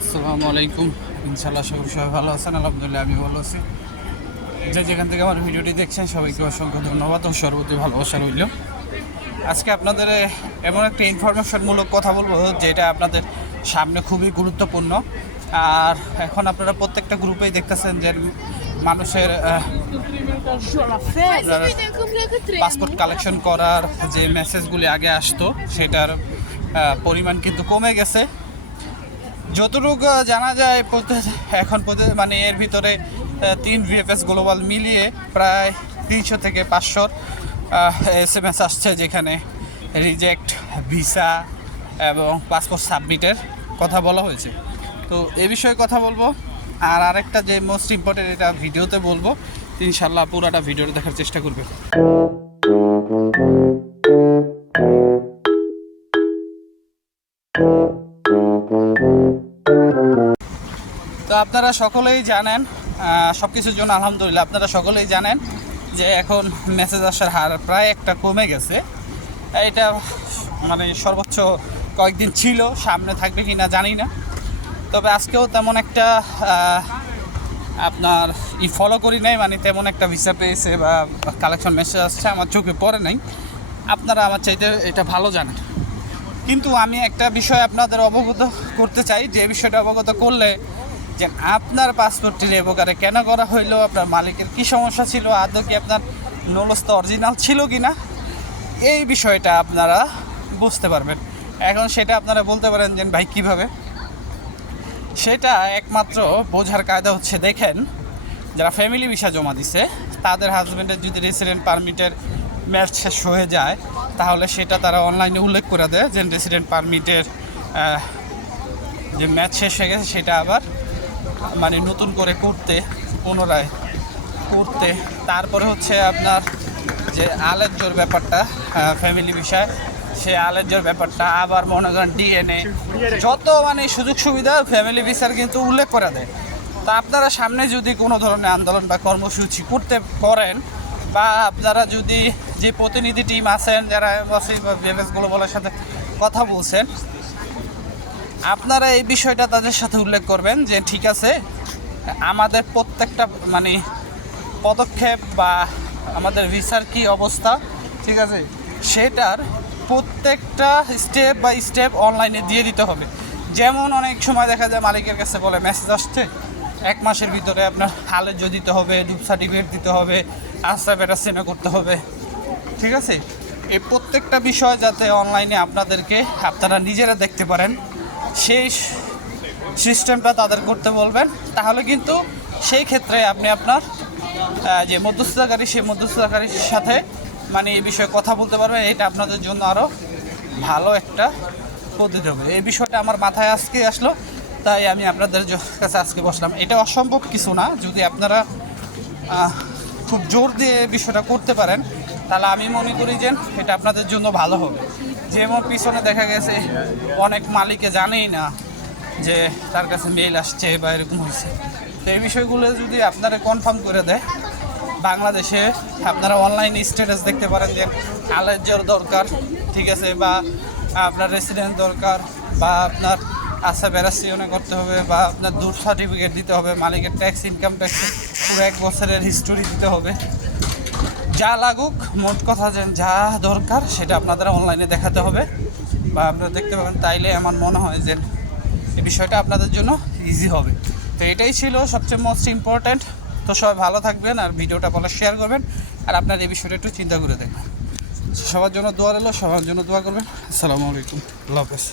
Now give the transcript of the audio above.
আসসালামু আলাইকুম। ইনশাআল্লাহ সবাই ভালো আছেন। আলহামদুলিল্লাহ আমি ভালো আছি। যে যেখান থেকে আমার ভিডিওটি দেখছেন সবাইকে অসংখ্য ধন্যবাদ ও সর্বতি ভালোবাসা রইল। আজকে আপনাদের এমন একটা ইনফরমেশনমূলক কথা বলবো যেটা আপনাদের সামনে খুবই গুরুত্বপূর্ণ। আর এখন আপনারা প্রত্যেকটা গ্রুপেই দেখতেছেন যে মানুষের পাসপোর্ট কালেকশন করার যে মেসেজগুলি আগে আসতো সেটার পরিমাণ কিন্তু কমে গেছে। যতটুকু জানা যায় এখন মানে এর ভিতরে 3 VFS গ্লোবাল মিলিয়ে প্রায় 300 থেকে 500 SMS আসছে, যেখানে রিজেক্ট, ভিসা এবং পাসপোর্ট সাবমিটের কথা বলা হয়েছে। তো এ বিষয়ে কথা বলবো। আর আরেকটা যে মোস্ট ইম্পর্টেন্ট, এটা ভিডিওতে বলবো, ইনশাল্লাহ পুরোটা ভিডিওটা দেখার চেষ্টা করবে। তো আপনারা সকলেই জানেন, সব কিছুর জন্য আলহামদুলিল্লাহ, আপনারা সকলেই জানেন যে এখন মেসেজ আসার হার প্রায় একটা কমে গেছে। এটা মানে সর্বোচ্চ কয়েকদিন ছিল, সামনে থাকবে কি না জানি না। তবে আজকেও তেমন একটা আপনার ফলো করি নাই, মানে তেমন একটা ভিসা পেয়েছে বা কালেকশন মেসেজ আসছে আমার চোখে পড়ে নাই। আপনারা আমার চাইতে এটা ভালো জানেন। কিন্তু আমি একটা বিষয় আপনাদের অবগত করতে চাই, যে বিষয়টা অবগত করলে যে আপনার পাসপোর্টটি রেভোকারে কেন করা হইলো, আপনার মালিকের কি সমস্যা ছিল, আদৌ কি আপনার নলস্ত অরিজিনাল ছিল কি না, এই বিষয়টা আপনারা বুঝতে পারবেন। এখন সেটা আপনারা বলতে পারেন যে ভাই কীভাবে, সেটা একমাত্র বোঝার কায়দা হচ্ছে, দেখেন যারা ফ্যামিলি ভিসা জমা দিছে তাদের হাজব্যান্ডের যদি রেসিডেন্ট পারমিটের ম্যাচ শেষ হয়ে যায়, তাহলে সেটা তারা অনলাইনে উল্লেখ করে দেয় যে রেসিডেন্ট পারমিটের যে ম্যাচ শেষ হয়ে গেছে সেটা আবার মানে নতুন করে পুনরায় করতে। তারপরে হচ্ছে আপনার যে আলেজ্জোর ব্যাপারটা, ফ্যামিলি বিষয়, সে আলেজ্জোর ব্যাপারটা আবার মনে করেন ডিএনএ, যত মানে সুযোগ সুবিধা ফ্যামিলি ভিসার কিন্তু উল্লেখ করে দেয়। তা আপনারা সামনে যদি কোনো ধরনের আন্দোলন বা কর্মসূচি করতে পারেন, বা আপনারা যদি যে প্রতিনিধি টিম আছেন যারা এমবাসি বা VFS গ্লোবালের সাথে কথা বলছেন, আপনারা এই বিষয়টা তাদের সাথে উল্লেখ করবেন যে ঠিক আছে, আমাদের প্রত্যেকটা মানে পদক্ষেপ বা আমাদের ভিসার কি অবস্থা, ঠিক আছে, সেটার প্রত্যেকটা স্টেপ বাই স্টেপ অনলাইনে দিয়ে দিতে হবে। যেমন অনেক সময় দেখা যায় মালিকের কাছে বলে মেসেজ আসছে 1 মাসের ভিতরে আপনার আলেজ্জো দিতে হবে, ডুব সার্টিফিকেট দিতে হবে, আস্থা বেরাসিনা করতে হবে, ঠিক আছে। এই প্রত্যেকটা বিষয় যাতে অনলাইনে আপনারা নিজেরা দেখতে পারেন, সেই সিস্টেমটা তাদের করতে বলবেন। তাহলে কিন্তু সেই ক্ষেত্রে আপনি আপনার যে মধ্যস্থতাকারী, সেই মধ্যস্থতাকারীর সাথে মানে এই বিষয়ে কথা বলতে পারবেন। এটা আপনাদের জন্য আরও ভালো একটা পদ্ধতি হবে। এই বিষয়টা আমার মাথায় আজকে আসলো, তাই আমি আপনাদের কাছে আজকে বসলাম। এটা অসম্ভব কিছু না, যদি আপনারা খুব জোর দিয়ে বিষয়টা করতে পারেন, তাহলে আমি মনে করি যে এটা আপনাদের জন্য ভালো হবে। যেমন পিছনে দেখা গেছে অনেক মালিকে জানেই না যে তার কাছে মেইল আসছে বা এরকম হয়েছে। তো এই বিষয়গুলো যদি আপনারা কনফার্ম করে দেয়, বাংলাদেশে আপনারা অনলাইনে স্ট্যাটাস দেখতে পারেন যে আলেজ্জোর দরকার, ঠিক আছে, বা আপনার রেসিডেন্ট দরকার, বা আপনার আশা বেরাসিওনে করতে হবে, বা আপনার দূর সার্টিফিকেট দিতে হবে, মালিকের ট্যাক্স, ইনকাম ট্যাক্সের পুরো 1 বছরের হিস্টোরি দিতে হবে। যা লাগুক, মোট কথা যে যা দরকার সেটা আপনাদের অনলাইনে দেখাতে হবে বা আপনারা দেখতে পাবেন। তাইলে আমার মনে হয় যে এই বিষয়টা আপনাদের জন্য ইজি হবে। তো এটাই ছিল সবচেয়ে মোস্ট ইম্পর্ট্যান্ট। তো সবাই ভালো থাকবেন, আর ভিডিওটা বলে শেয়ার করবেন, আর আপনার এই বিষয়টা একটু চিন্তা করে দেখবেন। সবার জন্য দোয়া রইল, সবার জন্য দোয়া করবেন। আসসালামু আলাইকুম, আল্লাহ হাফেজ।